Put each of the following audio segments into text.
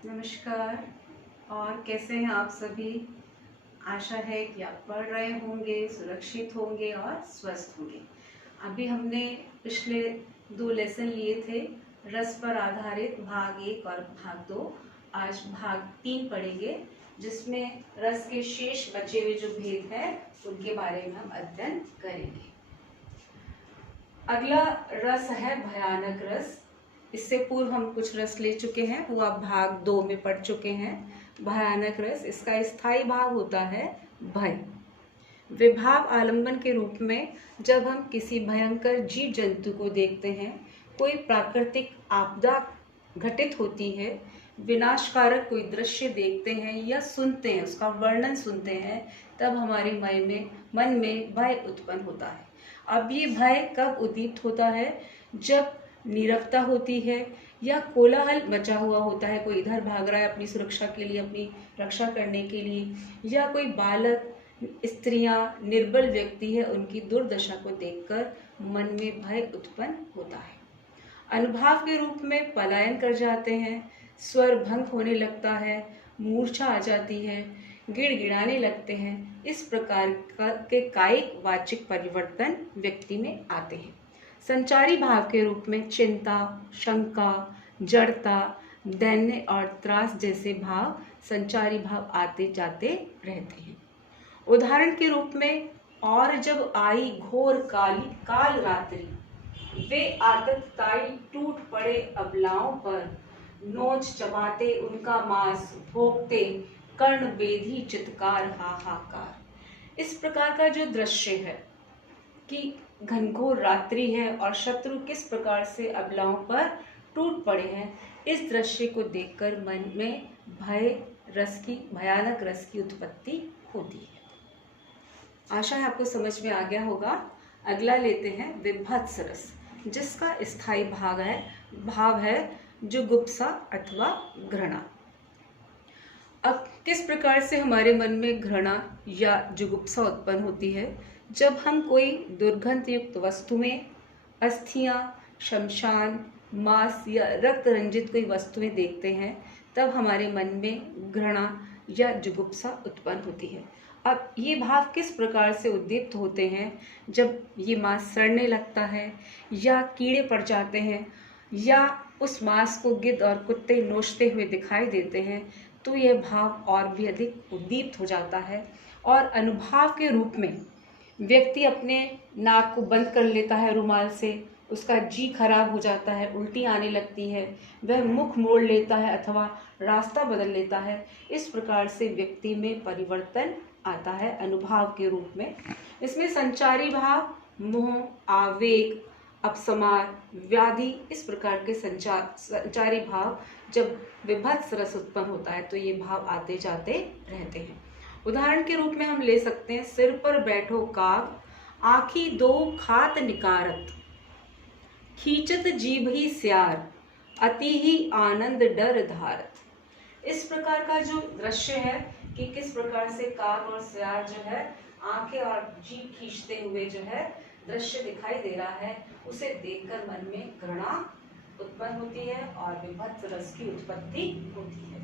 नमस्कार। और कैसे हैं आप सभी। आशा है कि आप पढ़ रहे होंगे, सुरक्षित होंगे और स्वस्थ होंगे। अभी हमने पिछले 2 लेसन लिए थे, रस पर आधारित भाग 1 और भाग 2। आज भाग 3 पढ़ेंगे, जिसमें रस के शेष बचे हुए जो भेद हैं उनके बारे में हम अध्ययन करेंगे। अगला रस है भयानक रस। इससे पूर्व हम कुछ रस ले चुके हैं, वो आप भाग 2 में पढ़ चुके हैं। भयानक रस, इसका स्थायी भाव होता है भय। विभाव आलंबन के रूप में जब हम किसी भयंकर जीव जंतु को देखते हैं, कोई प्राकृतिक आपदा घटित होती है, विनाशकारक कोई दृश्य देखते हैं या सुनते हैं, उसका वर्णन सुनते हैं, तब हमारे मन में भय उत्पन्न होता है। अब ये भय कब उद्दीप्त होता है? जब नीरवता होती है या कोलाहल मचा हुआ होता है, कोई इधर भाग रहा है अपनी सुरक्षा के लिए, अपनी रक्षा करने के लिए, या कोई बालक, स्त्रियां, निर्बल व्यक्ति है, उनकी दुर्दशा को देखकर मन में भय उत्पन्न होता है। अनुभाव के रूप में पलायन कर जाते हैं, स्वर भंग होने लगता है, मूर्छा आ जाती है, गिड़गिड़ाने लगते हैं। इस प्रकार के कायिक वाचिक परिवर्तन व्यक्ति में आते हैं। संचारी भाव के रूप में चिंता, शंका, जड़ता, दैन्य और त्रास जैसे भाव संचारी भाव आते जाते रहते हैं। उदाहरण के रूप में, और जब आई घोर काल रात्रि, वे आतताई टूट पड़े अबलाओं पर, नोच चबाते उनका मांस, भोगते कर्ण बेधी चित्कार हाहाकार। इस प्रकार का जो दृश्य है कि घनघोर रात्रि है और शत्रु किस प्रकार से अबलाओं पर टूट पड़े हैं, इस दृश्य को देखकर मन में भयानक रस की उत्पत्ति होती है। आशा है आपको समझ में आ गया होगा। अगला लेते हैं विभत्स रस, जिसका स्थायी भाव है जुगुप्सा अथवा घृणा। अब किस प्रकार से हमारे मन में घृणा या जुगुप्सा उत्पन्न होती है? जब हम कोई दुर्गंध युक्त वस्तुएं, अस्थियां, शमशान, मांस या रक्त रंजित कोई वस्तुएं देखते हैं, तब हमारे मन में घृणा या जुगुप्सा उत्पन्न होती है। अब ये भाव किस प्रकार से उद्दीप्त होते हैं? जब ये मांस सड़ने लगता है, या कीड़े पड़ जाते हैं, या उस मांस को गिद्ध और कुत्ते नोचते हुए दिखाई देते हैं, तो यह भाव और भी अधिक उद्दीप्त हो जाता है। और अनुभाव के रूप में व्यक्ति अपने नाक को बंद कर लेता है रुमाल से, उसका जी खराब हो जाता है, उल्टी आने लगती है, वह मुख मोड़ लेता है अथवा रास्ता बदल लेता है। इस प्रकार से व्यक्ति में परिवर्तन आता है अनुभाव के रूप में। इसमें संचारी भाव, मोह, आवेग, अपसमार, व्याधि, इस प्रकार के संचारी भाव जब विभत्स रस उत्पन्न होता है तो ये भाव आते जाते रहते हैं। उदाहरण के रूप में हम ले सकते हैं, सिर पर बैठो काग, आँखी दो खात निकारत, खींचत जीभ ही स्यार, अति ही आनंद डर धारत। इस प्रकार का जो दृश्य है कि किस प्रकार से काग और स्यार जो है आंखें और जीभ खींचते हुए जो है दृश्य दिखाई दे रहा है, उसे देखकर मन में घृणा उत्पन्न होती है और विभत्स रस की उत्पत्ति होती है।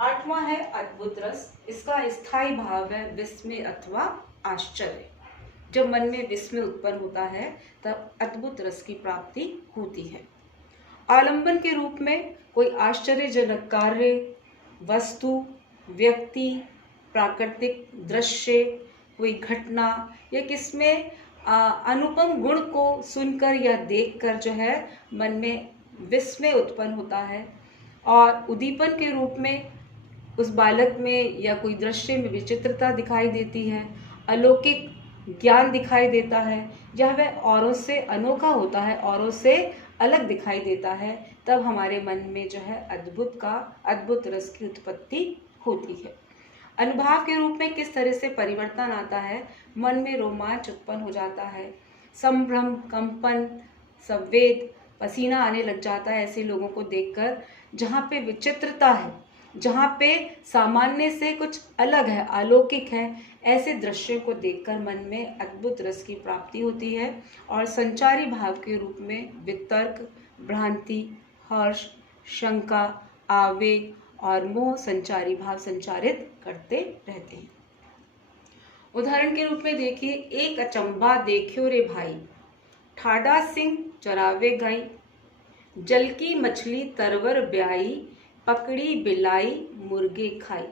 8वां है अद्भुत रस। इसका स्थायी भाव है विस्मय अथवा आश्चर्य। जब मन में विस्मय उत्पन्न होता है तब अद्भुत रस की प्राप्ति होती है। आलंबन के रूप में कोई आश्चर्यजनक कार्य, वस्तु, व्यक्ति, प्राकृतिक दृश्य, कोई घटना या किसमें अनुपम गुण को सुनकर या देखकर जो है मन में विस्मय उत्पन्न होता है। और उद्दीपन के रूप में उस बालक में या कोई दृश्य में विचित्रता दिखाई देती है, अलौकिक ज्ञान दिखाई देता है, या वह औरों से अनोखा होता है, औरों से अलग दिखाई देता है, तब हमारे मन में जो है अद्भुत रस की उत्पत्ति होती है। अनुभाव के रूप में किस तरह से परिवर्तन आता है? मन में रोमांच उत्पन्न हो जाता है, संभ्रम, कंपन, संवेद, पसीना आने लग जाता है ऐसे लोगों को देखकर। जहाँ पे विचित्रता है, जहाँ पे सामान्य से कुछ अलग है, अलौकिक है, ऐसे दृश्यों को देखकर मन में अद्भुत रस की प्राप्ति होती है। और संचारी भाव के रूप में वितर्क, भ्रांति, हर्ष, शंका, आवेग और मोह संचारी भाव संचारित करते रहते हैं। उदाहरण के रूप में देखिए, एक अचंबा देखियो रे भाई, ठाडा सिंह चरावे गाई, जल की मछली तरवर ब्याई, पकड़ी बिलाई मुर्गे खाई।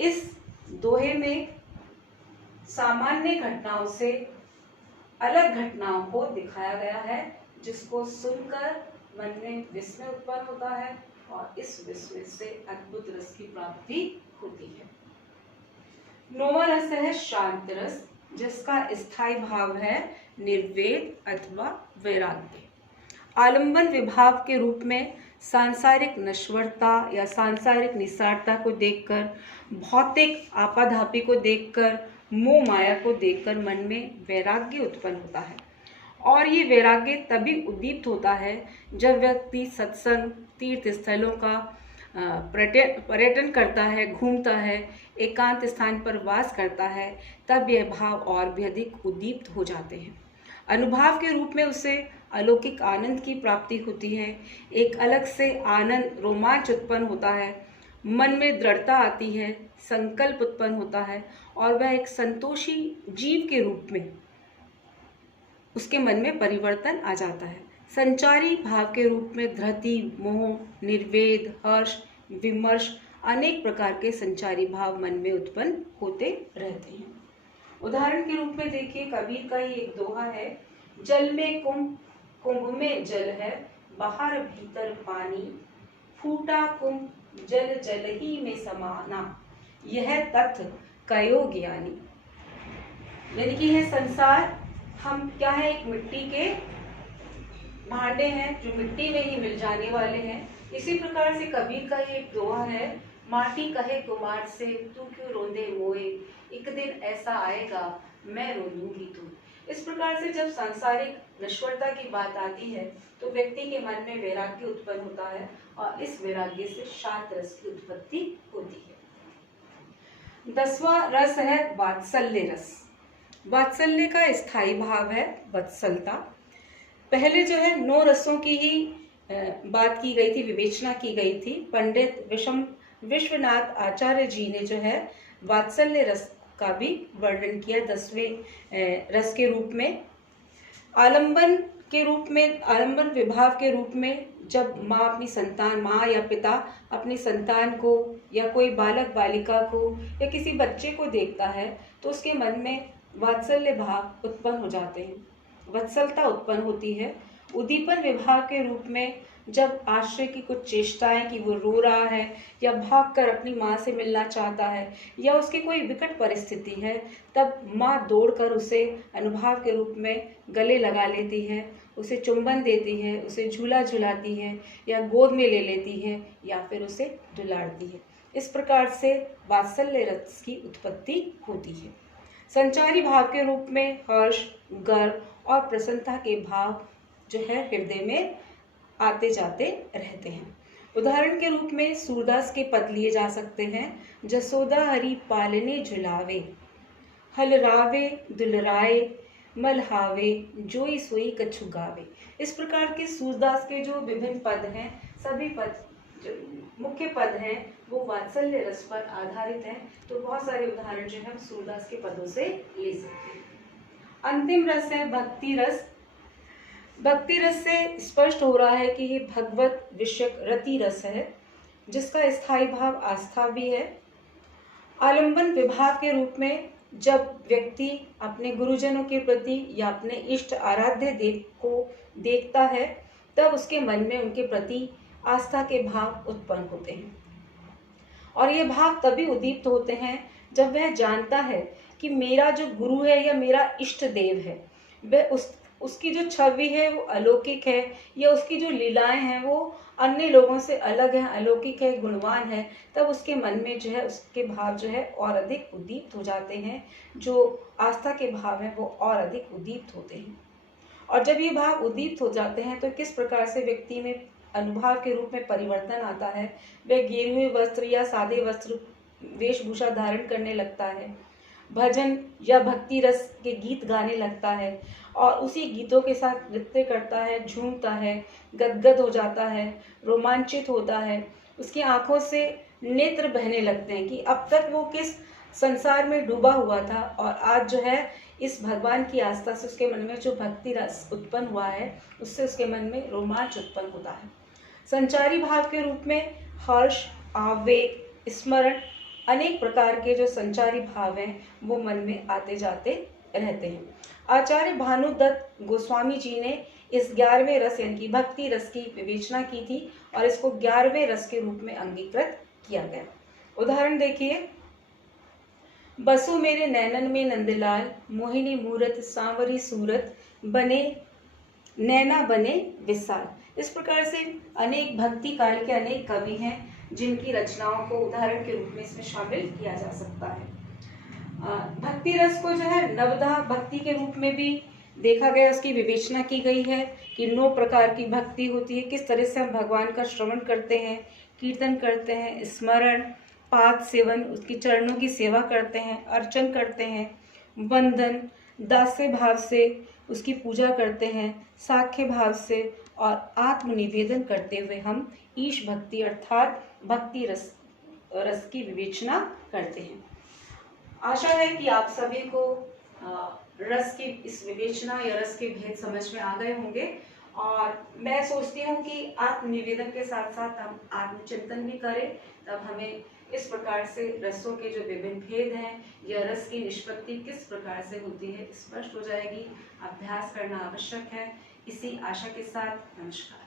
इस दोहे में सामान्य घटनाओं से अलग घटनाओं को दिखाया गया है, जिसको सुनकर मन में विस्मय उत्पन्न होता है और इस विस्मय से अद्भुत रस की प्राप्ति होती है। नौवां रस है शांत रस, जिसका स्थायी भाव है निर्वेद अथवा वैराग्य। आलंबन विभाव के रूप में सांसारिक नश्वरता या सांसारिक निसारता को देखकर, भौतिक आपाधापी को देखकर, मोह माया को देखकर मन में वैराग्य उत्पन्न होता है। और ये वैराग्य तभी उद्दीप्त होता है जब व्यक्ति सत्संग, तीर्थ स्थलों का पर्यटन करता है, घूमता है, एकांत स्थान पर वास करता है, तब यह भाव और भी अधिक उद्दीप्त हो जाते हैं। अनुभव के रूप में उसे अलौकिक आनंद की प्राप्ति होती है, एक अलग से आनंद, रोमांच उत्पन्न होता है, मन में दृढ़ता आती है, संकल्प उत्पन्न होता है और वह एक संतोषी जीव के रूप में उसके मन में परिवर्तन आ जाता है। संचारी भाव के रूप में धृति, मोह, निर्वेद, हर्ष, विमर्श, अनेक प्रकार के संचारी भाव मन में उत्पन्न होते रहते हैं। उदाहरण के रूप में देखिए, कबीर का ही एक दोहा है, जल में कुंभ, कुंभ में जल है, बाहर भीतर पानी, फूटा कुंभ जल जल ही में समाना, यह तथ्य कयो ज्ञानी। यानी कि यह संसार, हम क्या है, एक मिट्टी के भांडे हैं जो मिट्टी में ही मिल जाने वाले हैं। इसी प्रकार से कबीर का ये एक दोहा है, माटी कहे कुमार से तू क्यों रोंदे मोए, एक दिन ऐसा आएगा मैं रो लूंगी तू। इस प्रकार से जब सांसारिक नश्वरता की बात आती है तो व्यक्ति के मन में वैराग्य उत्पन्न होता है और इस वैराग्य से शांत रस की उत्पत्ति होती है। 10वां रस है वात्सल्य रस। वात्सल्य का स्थायी भाव है वत्सलता। पहले जो है 9 रसों की ही बात की गई थी, विवेचना की गई थी। पंडित विश्वनाथ आचार्य जी ने जो है वात्सल्य रस का भी वर्णन किया 10वें रस के रूप में। आलंबन के रूप में, आलंबन विभाव के रूप में, जब माँ या पिता अपनी संतान को या कोई बालक बालिका को या किसी बच्चे को देखता है तो उसके मन में वात्सल्य भाव उत्पन्न हो जाते हैं, वत्सलता उत्पन्न होती है। उद्दीपन विभाव के रूप में जब आश्रय की कुछ चेष्टाएं कि वो रो रहा है या भागकर अपनी माँ से मिलना चाहता है या उसकी कोई विकट परिस्थिति है, तब माँ दौड़कर उसे अनुभव के रूप में गले लगा लेती है, उसे चुंबन देती है, उसे झूला झुलाती है या गोद में ले लेती है या फिर उसे दुलारती है। इस प्रकार से वात्सल्य रस की उत्पत्ति होती है। संचारी भाव के रूप में हर्ष, गर्व और प्रसन्नता के भाव जो है हृदय में आते जाते रहते हैं। उदाहरण के रूप में सूरदास के पद लिए जा सकते हैं, जसोदा हरि पालने झुलावे, हलरावे दुलराए, मलहावे जोई सोई कछु गावे। इस प्रकार के सूरदास के जो विभिन्न पद हैं, सभी पद जो मुख्य पद हैं वो वात्सल्य रस पर आधारित हैं। तो बहुत सारे उदाहरण जो है सूरदास के पदों से ले सकते हैं। अंतिम रस है भक्ति रस। भक्ति रस से स्पष्ट हो रहा है कि ये भगवत विषयक रति रस है, जिसका स्थायी भाव आस्था भी है। आलंबन विभाव के रूप में जब व्यक्ति अपने गुरुजनों के प्रति या अपने इष्ट आराध्य देव को देखता है, तब उसके मन में उनके प्रति आस्था के भाव उत्पन्न होते हैं। और ये भाव तभी उद्दीप्त होते हैं जब वह जानता है कि मेरा जो गुरु है या मेरा इष्ट देव है, वह उसकी जो छवि है वो अलौकिक है, या उसकी जो लीलाएं हैं वो अन्य लोगों से अलग है, अलौकिक है, गुणवान है। तब उसके मन में जो है उसके भाव जो है और अधिक उद्दीप्त हो जाते हैं। जो आस्था के भाव हैं वो और अधिक उद्दीप्त होते हैं। और जब ये भाव उद्दीप्त हो जाते हैं तो किस प्रकार से व्यक्ति में अनुभव के रूप में परिवर्तन आता है। वह गेरुए वस्त्र या सादे वस्त्र वेशभूषा धारण करने लगता है, भजन या भक्ति रस के गीत गाने लगता है और उसी गीतों के साथ नृत्य करता है, झूमता है, गदगद हो जाता है, रोमांचित होता है। उसकी आंखों से नेत्र बहने लगते हैं कि अब तक वो किस संसार में डूबा हुआ था और आज जो है इस भगवान की आस्था से उसके मन में जो भक्ति रस उत्पन्न हुआ है उससे उसके मन में रोमांच उत्पन्न होता है। संचारी भाव के रूप में हर्ष, आवेग, स्मरण, अनेक प्रकार के जो संचारी भाव हैं वो मन में आते जाते रहते हैं। आचार्य भानुदत्त गोस्वामी जी ने इस 11वें रस यानी कि भक्ति रस की विवेचना की थी और इसको 11वें रस के रूप में अंगीकृत किया गया। उदाहरण देखिए, बसु मेरे नैनन में नंदलाल, मोहिनी मूरत सांवरी सूरत, बने नैना बने विशाल। इस प्रकार से अनेक भक्ति काल के अनेक कवि हैं जिनकी रचनाओं को उदाहरण के रूप में इसमें शामिल किया जा सकता है। भक्ति रस को जो है नवधा भक्ति के रूप में भी देखा गया, उसकी विवेचना की गई है कि 9 प्रकार की भक्ति होती है, किस तरह से हम भगवान का श्रवण करते हैं, कीर्तन करते हैं, स्मरण, पाद सेवन, उसकी चरणों की सेवा करते हैं, अर्चन करते हैं, वंदन, दास्य भाव से उसकी पूजा करते हैं, साख्य भाव से और आत्मनिवेदन करते हुए हम ईश भक्ति अर्थात भक्ति रस की विवेचना करते हैं। आशा है कि आप सभी को रस की इस विवेचना या रस के भेद समझ में आ गए होंगे और मैं सोचती हूँ कि आत्मनिवेदन के साथ साथ हम आत्मचिंतन भी करें, तब हमें इस प्रकार से रसों के जो विभिन्न भेद हैं या रस की निष्पत्ति किस प्रकार से होती है स्पष्ट हो जाएगी। अभ्यास करना आवश्यक है। इसी आशा के साथ नमस्कार।